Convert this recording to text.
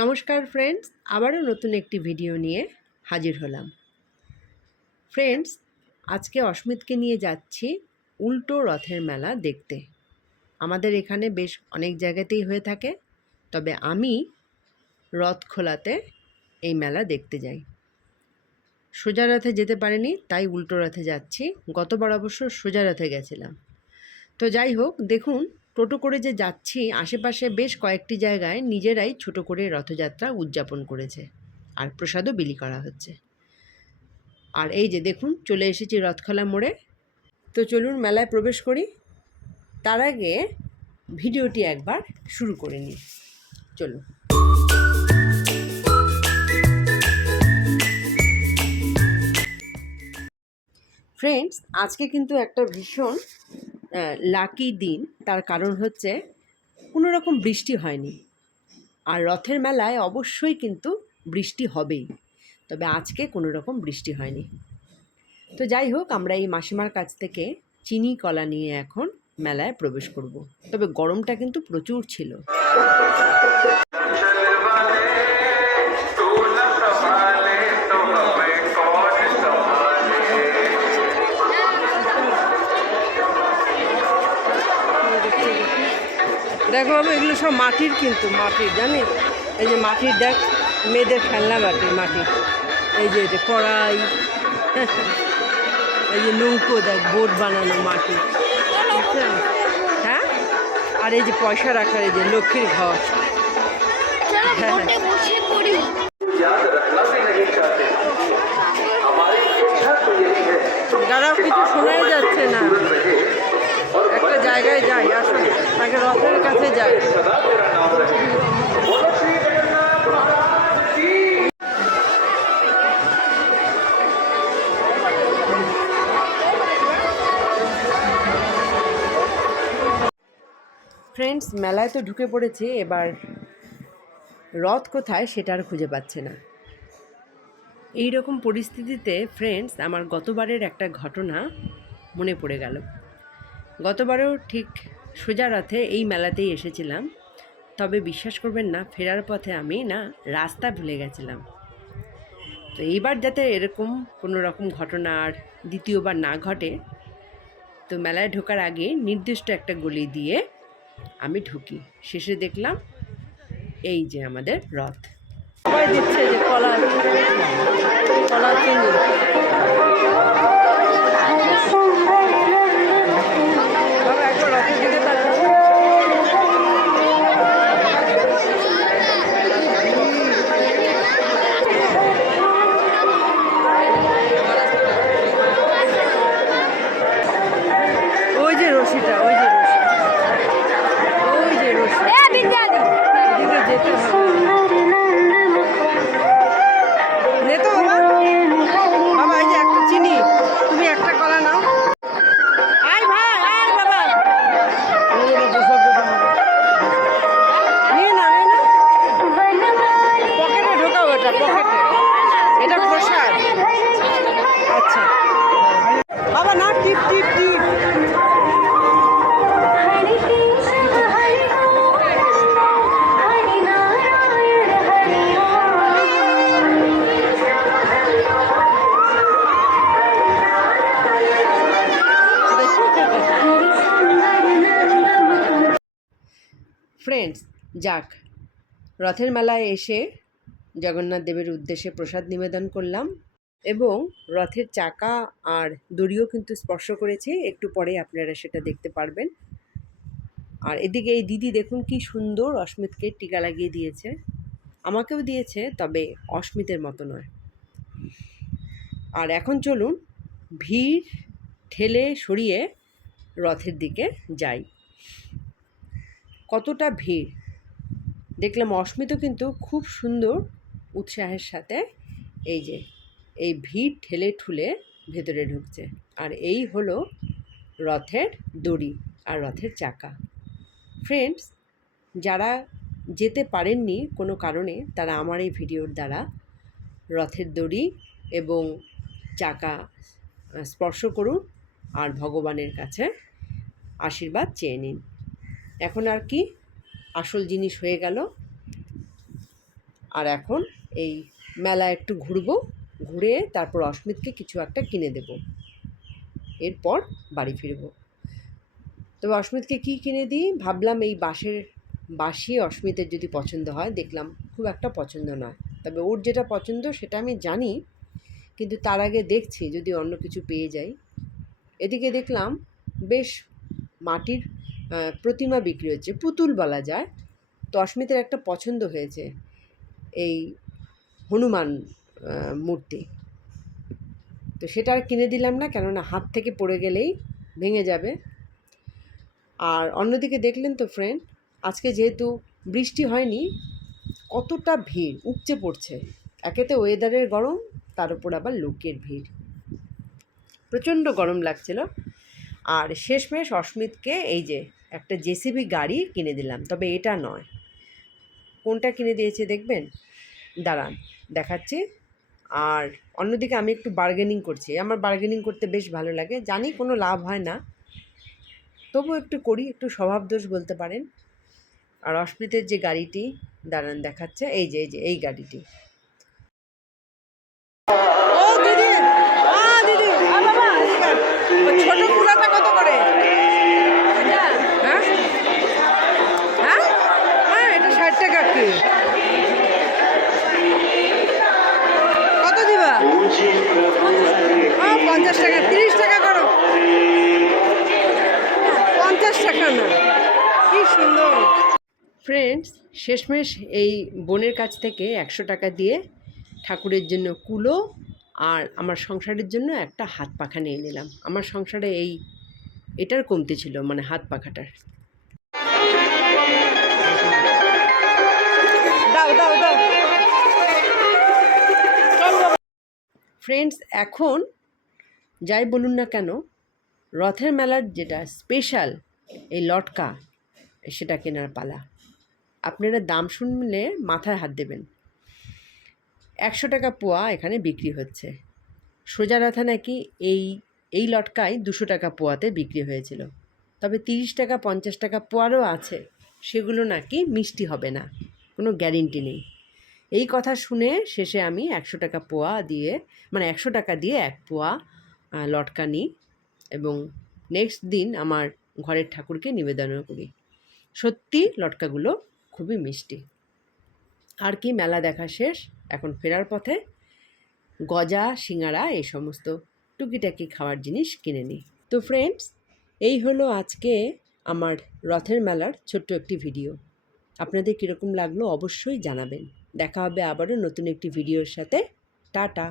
নমস্কার ফ্রেন্ডস, আবারও নতুন একটি ভিডিও নিয়ে হাজির হলাম। ফ্রেন্ডস, আজকে অস্মিতকে নিয়ে যাচ্ছি উল্টো রথের মেলা দেখতে। আমাদের এখানে বেশ অনেক জায়গাতেই হয়ে থাকে, তবে আমি রথখোলাতে এই মেলা দেখতে যাই। সোজা রথে যেতে পারিনি, তাই উল্টো রথে যাচ্ছি। গতবার অবশ্য সোজা রথে গেছিলাম। তো যাই হোক, দেখুন টোটো করে যে যাচ্ছি, আশেপাশে বেশ কয়েকটি জায়গায় নিজেরাই ছোট করে রথযাত্রা উদযাপন করেছে, আর প্রসাদও বিলি করা হচ্ছে। আর এই যে দেখুন, চলে এসেছি রথখোলা মোড়ে। তো চলুন মেলায় প্রবেশ করি। তার আগে ভিডিওটি একবার শুরু করে নিই। চলুন। ফ্রেন্ডস, আজকে কিন্তু একটা ভীষণ লাকি দিন। তার কারণ হচ্ছে কোনো রকম বৃষ্টি হয়নি, আর রথের মেলায় অবশ্যই কিন্তু বৃষ্টি হবেই, তবে আজকে কোনো রকম বৃষ্টি হয়নি। তো যাই হোক, আমরা এই মাসিমার কাছ থেকে চিনি কলা নিয়ে এখন মেলায় প্রবেশ করব। তবে গরমটা কিন্তু প্রচুর ছিল। দেখো বাবা, এগুলো সব মাটির, কিন্তু মাটির, জানিস? এই যে মাটির, দেখ, মেয়েদের খেলনা মাটির। এই যে এটা কড়াই, এই যে নৌকো, দেখ, বোট বানানো মাটির, হ্যাঁ। আর এই যে পয়সা রাখার, এই যে লক্ষ্মীর ঘর। দাঁড়াও, কিছু শোনাই যাচ্ছে না। একটা জায়গায় যাই, আসলে তাকে রথের কাছে যাই। ফ্রেন্ডস, মেলায় তো ঢুকে পড়েছি, এবার রথ কোথায় সেটা আর খুঁজে পাচ্ছে না। এই রকম পরিস্থিতিতে ফ্রেন্ডস, আমার গতবারের একটা ঘটনা মনে পড়ে গেল। গতবারেও ঠিক সোজা রথে এই মেলাতেই এসেছিলাম, তবে বিশ্বাস করবেন না, ফেরার পথে আমি রাস্তা ভুলে গেছিলাম। তো এইবার যাতে এরকম কোনো রকম ঘটনা আর দ্বিতীয়বার না ঘটে, তো মেলায় ঢোকার আগে নির্দিষ্ট একটা গলি দিয়ে আমি ঢুকি। শেষে দেখলাম এই যে আমাদের রথ। সবাই দিচ্ছে যে কলা চিনি। ওই যে রশিটা, ওই যে রশি, এদিকে যেতে হবে। বাবা, এই যে একটা চিনি, তুমি একটা কলা নাও। আয় ভাই, আয় বাবা, নিয়ে না, পকেটে ঢোকাও, এটা পকেটে, এটা প্রসাদ। আচ্ছা বাবা, না, টিপ টিপ টিপ। ফ্রেন্ডস, যাক, রথের মেলায় এসে জগন্নাথ দেবের উদ্দেশ্যে প্রসাদ নিবেদন করলাম, এবং রথের চাকা আর দড়িও কিন্তু স্পর্শ করেছি। একটু পরে আপনারা সেটা দেখতে পারবেন। আর এদিকে এই দিদি দেখুন কি সুন্দর অস্মিতকে টিকা লাগিয়ে দিয়েছে। আমাকেও দিয়েছে, তবে অস্মিতের মতো নয়। আর এখন চলুন ভিড় ঠেলে সরিয়ে রথের দিকে যাই। কতটা ভিড় দেখলাম। অস্মিতও কিন্তু খুব সুন্দর উৎসাহের সাথে এই ভিড় ঠেলে ঠুলে ভেতরে ঢুকছে। আর এই হলো রথের দড়ি আর রথের চাকা। ফ্রেন্ডস, যারা যেতে পারেননি কোনো কারণে, তারা আমার এই ভিডিওর দ্বারা রথের দড়ি এবং চাকা স্পর্শ করুন আর ভগবানের কাছে আশীর্বাদ চেয়ে নিন। এখন আর কি, আসল জিনিস হয়ে গেল আর এখন এই মেলা একটু ঘুরবো, ঘুরে তারপর অস্মিতকে কিছু একটা কিনে দেব, এরপর বাড়ি ফিরবো। তবে অস্মিতকে কী কিনে দিই ভাবলাম, এই বাঁশি অস্মিতের যদি পছন্দ হয়, দেখলাম খুব একটা পছন্দ নয়। তবে ওর যেটা পছন্দ সেটা আমি জানি, কিন্তু তার আগে দেখছি যদি অন্য কিছু পেয়ে যাই। এদিকে দেখলাম বেশ মাটির প্রতিমা বিক্রি হচ্ছে, পুতুল বলা যায়। তো অস্মিতের একটা পছন্দ হয়েছে, এই হনুমান মূর্তি। তো সেটা আর কিনে দিলাম না, কেননা হাত থেকে পড়ে গেলেই ভেঙে যাবে। আর অন্যদিকে দেখলেন তো ফ্রেন্ড, আজকে যেহেতু বৃষ্টি হয়নি, কতটা ভিড় উপচে পড়ছে। একেতে ওয়েদারের গরম, তার উপর আবার লোকের ভিড়, প্রচণ্ড গরম লাগছিল। আর শেষমেশ অস্মিতকে এই যে একটা জেসিবি গাড়ি কিনে দিলাম, তবে এটা নয়। কোনটা কিনে দিয়েছে দেখবেন, দাঁড়ান দেখাচ্ছি। আর অন্যদিকে আমি একটু বার্গেনিং করছি, আমার বার্গেনিং করতে বেশ ভালো লাগে। জানি কোনো লাভ হয় না, তবু একটু করি, একটু স্বভাবদোষ বলতে পারেন। আর অস্মিতের যে গাড়িটি, দাঁড়ান দেখাচ্ছে, এই যে এই গাড়িটি। ও দিদি, দিদি বাবা, ছোট কুলাটা কত করে? হ্যাঁ হ্যাঁ হ্যাঁ, এটা 60 টাকা। কি কত দিবা? 50 টাকা, 30 টাকা করো। 50 টাকা না, কি সুন্দর। ফ্রেন্ডস, শেষমেশ এই বোনের কাছ থেকে 100 টাকা দিয়ে ঠাকুরের জন্য কুলো আর আমার সংসারের জন্য একটা হাত পাখা নিয়ে নিলাম। আমার সংসারে এটার কমতি ছিল, মানে হাত পাখাটার। দাও দাও দাও। ফ্রেন্ডস, এখন যাই বলুন না কেন, রথের মেলার যেটা স্পেশাল এই লটকা, সেটা কেনার পালা। আপনারা দাম শুনলে মাথায় হাত দেবেন। 100 টাকা পোয়া এখানে বিক্রি হচ্ছে। সোজা কথা নাকি এই লটকাই 200 টাকা পোয়াতে বিক্রি হয়েছিল। তবে 30 টাকা 50 টাকা পোয়ারও আছে, সেগুলো নাকি মিষ্টি হবে না, কোনো গ্যারেন্টি নেই। এই কথা শুনে শেষে আমি 100 টাকা পোয়া দিয়ে, মানে 100 টাকা দিয়ে 1 পোয়া লটকা নিই এবং নেক্সট দিন আমার ঘরের ঠাকুরকে নিবেদনও করি। সত্যি লটকাগুলো খুবই মিষ্টি। আর কি, মেলা দেখা শেষ, এখন ফেরার পথে গজা, সিঙ্গারা, এই সমস্ত টুকিটাকি খাওয়ার জিনিস কিনে নিই। তো ফ্রেন্ডস, এই হলো আজকে আমার রথের মেলার ছোট্ট একটি ভিডিও। আপনাদের কীরকম লাগলো অবশ্যই জানাবেন। দেখা হবে আবারও নতুন একটি ভিডিওর সাথে। টাটা।